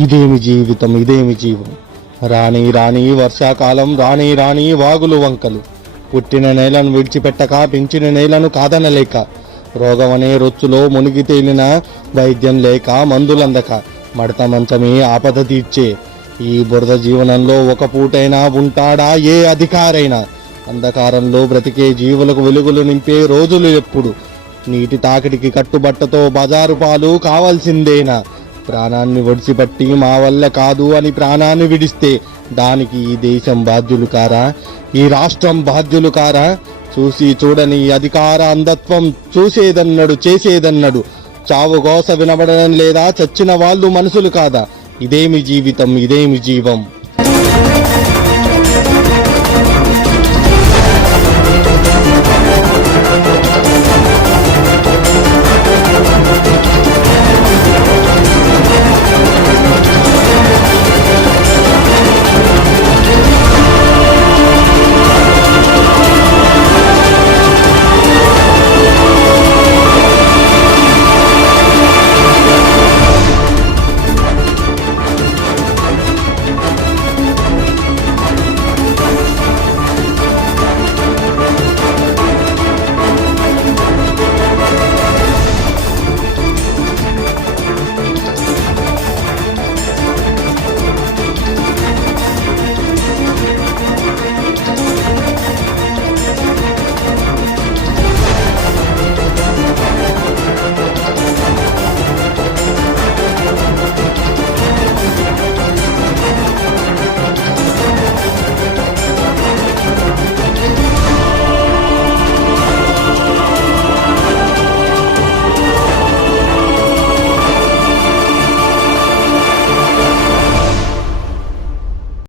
ఇదేమి జీవితం, ఇదేమి జీవం. రాని రాని వర్షాకాలం, రాని రాని వాగులు వంకలు. పుట్టిన నేలను విడిచిపెట్టక పెంచిన నేలను కాదనలేక, రోగమనే రొచ్చులో మునిగి తేలిన వైద్యం లేక మందులందక, మడత మంచమే ఆపద తీర్చే ఈ బురద జీవనంలో ఒక పూటైనా ఉంటాడా ఏ అధికారైనా? అంధకారంలో బ్రతికే జీవులకు వెలుగులు నింపే రోజులు ఎప్పుడు? నీటి తాకిడికి కట్టుబట్టతో బజారు పాలు కావాల్సిందేనా? ప్రాణాన్ని ఒడిసిపట్టి మా వల్ల కాదు అని ప్రాణాన్ని విడిస్తే దానికి ఈ దేశం బాధ్యులు కారా? ఈ రాష్ట్రం బాధ్యులు కారా? చూసి చూడని అధికార అంధత్వం చూసేదన్నడు చేసేదన్నడు. చావు గోస వినబడడం లేదా? చచ్చిన వాళ్ళు మనుషులు కాదా? ఇదేమి జీవితం, ఇదేమి జీవం.